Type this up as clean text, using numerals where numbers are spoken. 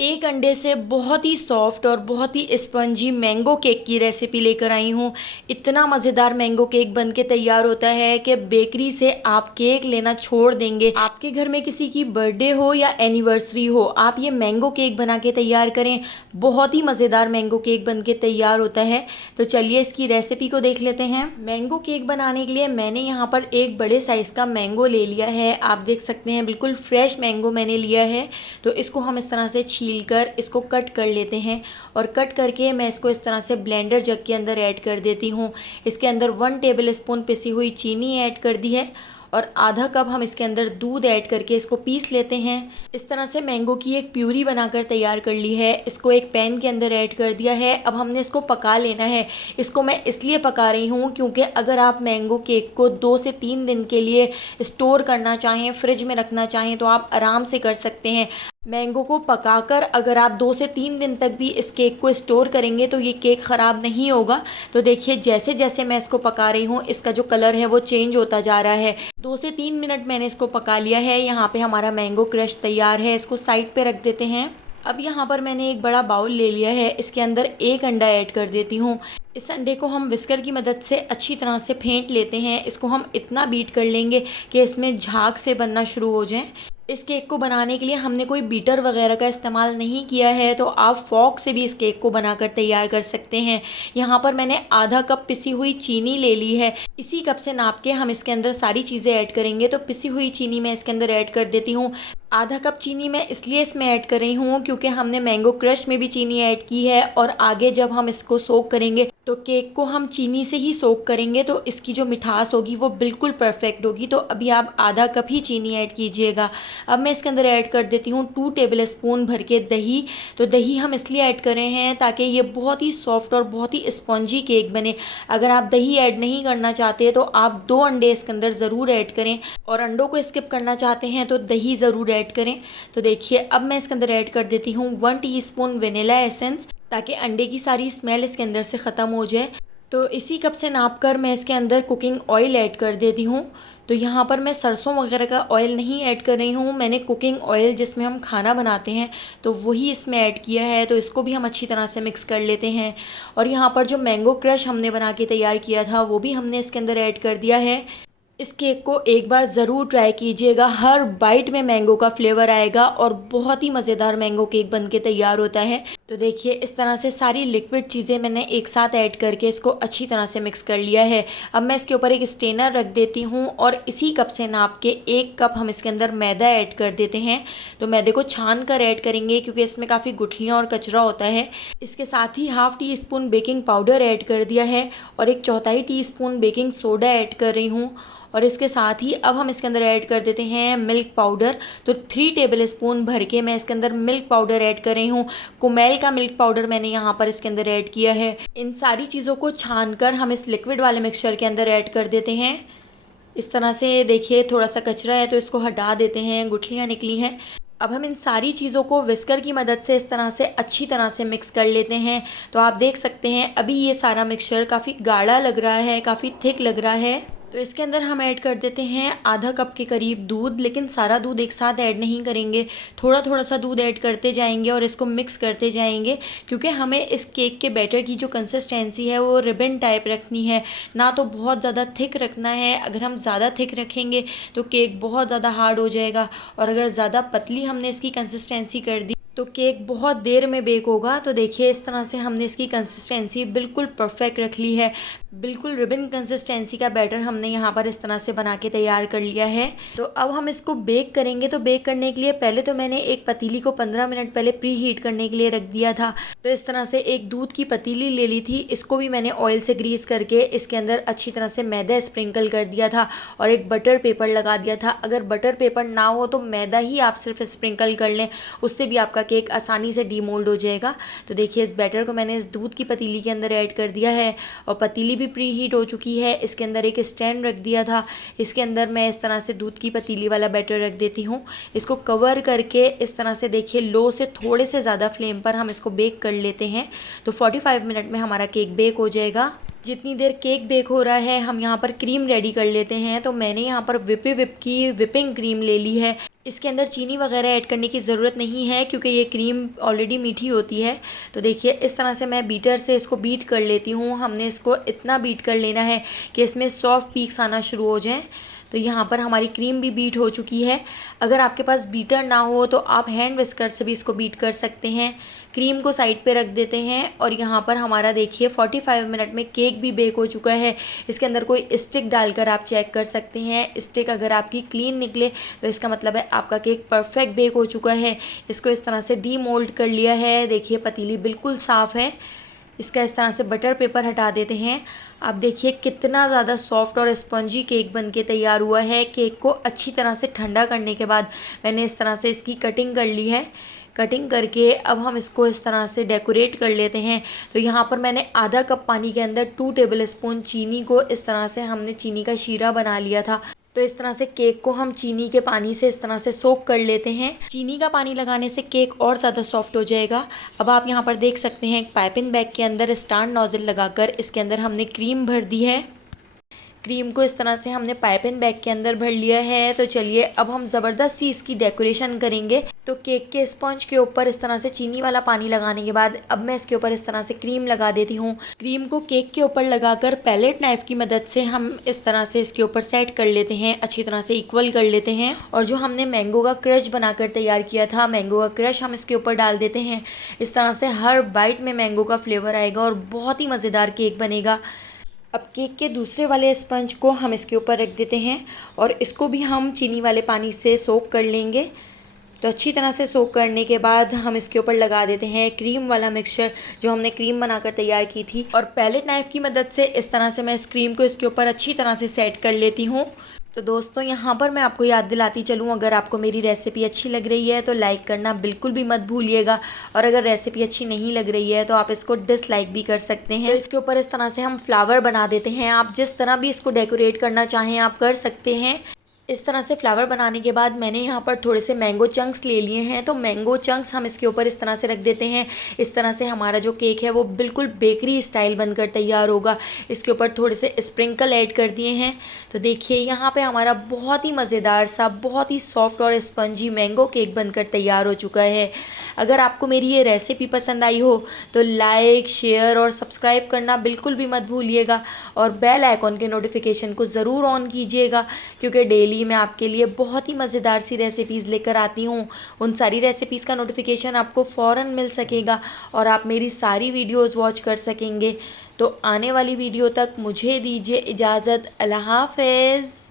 एक अंडे से बहुत ही सॉफ्ट और बहुत ही स्पंजी मैंगो केक की रेसिपी लेकर आई हूँ। इतना मज़ेदार मैंगो केक बन के तैयार होता है कि बेकरी से आप केक लेना छोड़ देंगे। आपके घर में किसी की बर्थडे हो या एनिवर्सरी हो, आप ये मैंगो केक बना के तैयार करें। बहुत ही मज़ेदार मैंगो केक बन के तैयार होता है। तो चलिए इसकी रेसिपी को देख लेते हैं। मैंगो केक बनाने के लिए मैंने यहाँ पर एक बड़े साइज़ का मैंगो ले लिया है। आप देख सकते हैं बिल्कुल फ्रेश मैंगो मैंने लिया है। तो इसको हम इस तरह से छील कर इसको कट कर लेते हैं और कट करके मैं इसको इस तरह से ब्लेंडर जग के अंदर ऐड कर देती हूँ। इसके अंदर 1 टेबल स्पून पिसी हुई चीनी ऐड कर दी है और आधा कप हम इसके अंदर दूध ऐड करके इसको पीस लेते हैं। इस तरह से मैंगो की एक प्यूरी बनाकर तैयार कर ली है। इसको एक पैन के अंदर ऐड कर दिया है। अब हमने इसको पका लेना है। इसको मैं इसलिए पका रही हूँ क्योंकि अगर आप मैंगो केक को 2 से 3 दिन के लिए स्टोर करना चाहें, फ्रिज में रखना चाहें, तो आप आराम से कर सकते हैं। मैंगो को पकाकर अगर आप 2 से 3 दिन तक भी इस केक को स्टोर करेंगे तो ये केक ख़राब नहीं होगा। तो देखिए जैसे जैसे मैं इसको पका रही हूँ इसका जो कलर है वो चेंज होता जा रहा है। 2 से 3 मिनट मैंने इसको पका लिया है। यहाँ पे हमारा मैंगो क्रश तैयार है। इसको साइड पे रख देते हैं। अब यहाँ पर मैंने एक बड़ा बाउल ले लिया है। इसके अंदर एक अंडा ऐड कर देती हूँ। इस अंडे को हम विस्कर की मदद से अच्छी तरह से फेंट लेते हैं। इसको हम इतना बीट कर लेंगे कि इसमें झाग से बनना शुरू हो जाए। इस केक को बनाने के लिए हमने कोई बीटर वगैरह का इस्तेमाल नहीं किया है, तो आप फॉक से भी इस केक को बनाकर तैयार कर सकते हैं। यहाँ पर मैंने आधा कप पिसी हुई चीनी ले ली है। इसी कप से नाप के हम इसके अंदर सारी चीज़ें ऐड करेंगे। तो पिसी हुई चीनी मैं इसके अंदर ऐड कर देती हूँ। आधा कप चीनी मैं इसलिए इसमें ऐड कर रही हूँ क्योंकि हमने मैंगो क्रश में भी चीनी ऐड की है और आगे जब हम इसको सोक करेंगे तो केक को हम चीनी से ही सोक करेंगे, तो इसकी जो मिठास होगी वो बिल्कुल परफेक्ट होगी। तो अभी आप आधा कप ही चीनी ऐड कीजिएगा। अब मैं इसके अंदर ऐड कर देती हूँ 2 टेबल स्पून भर के दही। तो दही हम इसलिए ऐड कर रहे हैं ताकि ये बहुत ही सॉफ्ट और बहुत ही स्पॉन्जी केक बने। अगर आप दही ऐड नहीं करना चाहते तो आप 2 अंडे इसके अंदर ज़रूर ऐड करें, और अंडों को स्किप करना चाहते हैं तो दही ज़रूर ऐड करें। तो देखिए अब मैं इसके अंदर ऐड कर देती हूँ 1 टीस्पून वेनिला एसेंस, ताकि अंडे की सारी स्मेल इसके अंदर से ख़त्म हो जाए। तो इसी कप से नाप कर मैं इसके अंदर कुकिंग ऑयल ऐड कर देती हूँ। तो यहाँ पर मैं सरसों वगैरह का ऑयल नहीं ऐड कर रही हूँ। मैंने कुकिंग ऑयल जिसमें हम खाना बनाते हैं तो वही इसमें ऐड किया है। तो इसको भी हम अच्छी तरह से मिक्स कर लेते हैं। और यहाँ पर जो मैंगो क्रश हमने बना के तैयार किया था वो भी हमने इसके अंदर ऐड कर दिया है। इस केक को एक बार ज़रूर ट्राई कीजिएगा। हर बाइट में मैंगो का फ्लेवर आएगा और बहुत ही मज़ेदार मैंगो केक बन के तैयार होता है। तो देखिए इस तरह से सारी लिक्विड चीज़ें मैंने एक साथ ऐड करके इसको अच्छी तरह से मिक्स कर लिया है। अब मैं इसके ऊपर एक स्टेनर रख देती हूँ और इसी कप से नाप के 1 कप हम इसके अंदर मैदा ऐड कर देते हैं। तो मैदे को छान कर ऐड करेंगे क्योंकि इसमें काफ़ी गुठलियाँ और कचरा होता है। इसके साथ ही ½ टीस्पून बेकिंग पाउडर ऐड कर दिया है और 1/4 टीस्पून बेकिंग सोडा ऐड कर रही हूँ। और इसके साथ ही अब हम इसके अंदर ऐड कर देते हैं मिल्क पाउडर। तो 3 टेबल स्पून भर के मैं इसके अंदर मिल्क पाउडर ऐड कर रही हूँ। कुमेल का मिल्क पाउडर मैंने यहाँ पर इसके अंदर ऐड किया है। इन सारी चीज़ों को छान कर हम इस लिक्विड वाले मिक्सचर के अंदर ऐड कर देते हैं। इस तरह से देखिए थोड़ा सा कचरा है तो इसको हटा देते हैं, गुठलियाँ निकली हैं। अब हम इन सारी चीज़ों को विस्कर की मदद से इस तरह से अच्छी तरह से मिक्स कर लेते हैं। तो आप देख सकते हैं अभी ये सारा मिक्सचर काफ़ी गाढ़ा लग रहा है, काफ़ी थिक लग रहा है। तो इसके अंदर हम ऐड कर देते हैं आधा कप के करीब दूध, लेकिन सारा दूध एक साथ ऐड नहीं करेंगे। थोड़ा थोड़ा सा दूध ऐड करते जाएंगे और इसको मिक्स करते जाएंगे, क्योंकि हमें इस केक के बैटर की जो कंसिस्टेंसी है वो रिबन टाइप रखनी है, ना तो बहुत ज़्यादा थिक रखना है। अगर हम ज़्यादा थिक रखेंगे तो केक बहुत ज़्यादा हार्ड हो जाएगा, और अगर ज़्यादा पतली हमने इसकी कंसिस्टेंसी कर दी तो केक बहुत देर में बेक होगा। तो देखिए इस तरह से हमने इसकी कंसिस्टेंसी बिल्कुल परफेक्ट रख ली है। बिल्कुल रिबन कंसिस्टेंसी का बैटर हमने यहाँ पर इस तरह से बना के तैयार कर लिया है। तो अब हम इसको बेक करेंगे। तो बेक करने के लिए पहले तो मैंने एक पतीली को 15 मिनट पहले प्री हीट करने के लिए रख दिया था। तो इस तरह से एक दूध की पतीली ले ली थी, इसको भी मैंने ऑयल से ग्रीस करके इसके अंदर अच्छी तरह से मैदा स्प्रिंकल कर दिया था और एक बटर पेपर लगा दिया था। अगर बटर पेपर ना हो तो मैदा ही आप सिर्फ स्प्रिंकल कर लें, उससे भी आपका केक आसानी से डीमोल्ड हो जाएगा। तो देखिए इस बैटर को मैंने इस दूध की पतीली के अंदर ऐड कर दिया है और पतीली भी प्री हीट हो चुकी है। इसके अंदर एक स्टैंड रख दिया था, इसके अंदर मैं इस तरह से दूध की पतीली वाला बैटर रख देती हूँ। इसको कवर करके इस तरह से देखिए लो से थोड़े से ज़्यादा फ्लेम पर हम इसको बेक कर लेते हैं। तो 45 मिनट में हमारा केक बेक हो जाएगा। जितनी देर केक बेक हो रहा है हम यहाँ पर क्रीम रेडी कर लेते हैं। तो मैंने यहाँ पर विप की विपिंग क्रीम ले ली है। इसके अंदर चीनी वगैरह ऐड करने की ज़रूरत नहीं है क्योंकि ये क्रीम ऑलरेडी मीठी होती है। तो देखिए इस तरह से मैं बीटर से इसको बीट कर लेती हूँ। हमने इसको इतना बीट कर लेना है कि इसमें सॉफ्ट पीक्स आना शुरू हो जाएं। तो यहाँ पर हमारी क्रीम भी बीट हो चुकी है। अगर आपके पास बीटर ना हो तो आप हैंड विस्कर से भी इसको बीट कर सकते हैं। क्रीम को साइड पे रख देते हैं और यहाँ पर हमारा देखिए 45 मिनट में केक भी बेक हो चुका है। इसके अंदर कोई स्टिक डालकर आप चेक कर सकते हैं। स्टिक अगर आपकी क्लीन निकले तो इसका मतलब है आपका केक परफेक्ट बेक हो चुका है। इसको इस तरह से डीमोल्ड कर लिया है। देखिए पतीली बिल्कुल साफ़ है। इसका इस तरह से बटर पेपर हटा देते हैं। आप देखिए कितना ज़्यादा सॉफ्ट और स्पंजी केक बनके तैयार हुआ है। केक को अच्छी तरह से ठंडा करने के बाद मैंने इस तरह से इसकी कटिंग कर ली है। कटिंग करके अब हम इसको इस तरह से डेकोरेट कर लेते हैं। तो यहाँ पर मैंने आधा कप पानी के अंदर 2 टेबल स्पून चीनी को इस तरह से हमने चीनी का शीरा बना लिया था। तो इस तरह से केक को हम चीनी के पानी से इस तरह से सोक कर लेते हैं। चीनी का पानी लगाने से केक और ज़्यादा सॉफ्ट हो जाएगा। अब आप यहाँ पर देख सकते हैं एक पाइपिंग बैग के अंदर स्टैंड नोजल लगाकर इसके अंदर हमने क्रीम भर दी है। क्रीम को इस तरह से हमने पाइपिंग बैग के अंदर भर लिया है। तो चलिए अब हम ज़बरदस्त सी इसकी डेकोरेशन करेंगे। तो केक के स्पंज के ऊपर इस तरह से चीनी वाला पानी लगाने के बाद अब मैं इसके ऊपर इस तरह से क्रीम लगा देती हूँ। क्रीम को केक के ऊपर लगाकर पैलेट नाइफ की मदद से हम इस तरह से इसके ऊपर सेट कर लेते हैं, अच्छी तरह से इक्वल कर लेते हैं। और जो हमने मैंगो का क्रश बनाकर तैयार किया था, मैंगो का क्रश हम इसके ऊपर डाल देते हैं। इस तरह से हर बाइट में मैंगो का फ्लेवर आएगा और बहुत ही मज़ेदार केक बनेगा। अब केक के दूसरे वाले स्पंज को हम इसके ऊपर रख देते हैं और इसको भी हम चीनी वाले पानी से सोक कर लेंगे। तो अच्छी तरह से सोक करने के बाद हम इसके ऊपर लगा देते हैं क्रीम वाला मिक्सचर जो हमने क्रीम बनाकर तैयार की थी। और पैलेट नाइफ की मदद से इस तरह से मैं इस क्रीम को इसके ऊपर अच्छी तरह से सेट कर लेती हूँ। तो दोस्तों यहाँ पर मैं आपको याद दिलाती चलूँ, अगर आपको मेरी रेसिपी अच्छी लग रही है तो लाइक करना बिल्कुल भी मत भूलिएगा। और अगर रेसिपी अच्छी नहीं लग रही है तो आप इसको डिसलाइक भी कर सकते हैं। तो इसके ऊपर इस तरह से हम फ्लावर बना देते हैं। आप जिस तरह भी इसको डेकोरेट करना चाहें आप कर सकते हैं। इस तरह से फ्लावर बनाने के बाद मैंने यहाँ पर थोड़े से मैंगो चंक्स ले लिए हैं। तो मैंगो चंक्स हम इसके ऊपर इस तरह से रख देते हैं। इस तरह से हमारा जो केक है वो बिल्कुल बेकरी स्टाइल बनकर तैयार होगा। इसके ऊपर थोड़े से स्प्रिंकल ऐड कर दिए हैं। तो देखिए यहाँ पे हमारा बहुत ही मज़ेदार सा, बहुत ही सॉफ्ट और स्पंजी मैंगो केक बनकर तैयार हो चुका है। अगर आपको मेरी ये रेसिपी पसंद आई हो तो लाइक, शेयर और सब्सक्राइब करना बिल्कुल भी मत भूलिएगा। और बेल आइकॉन के नोटिफिकेशन को ज़रूर ऑन कीजिएगा क्योंकि डेली मैं आपके लिए बहुत ही मज़ेदार सी रेसिपीज़ लेकर आती हूँ। उन सारी रेसिपीज़ का नोटिफिकेशन आपको फ़ौरन मिल सकेगा और आप मेरी सारी वीडियोस वॉच कर सकेंगे। तो आने वाली वीडियो तक मुझे दीजिए इजाज़त। अल्लाह हाफ़िज़।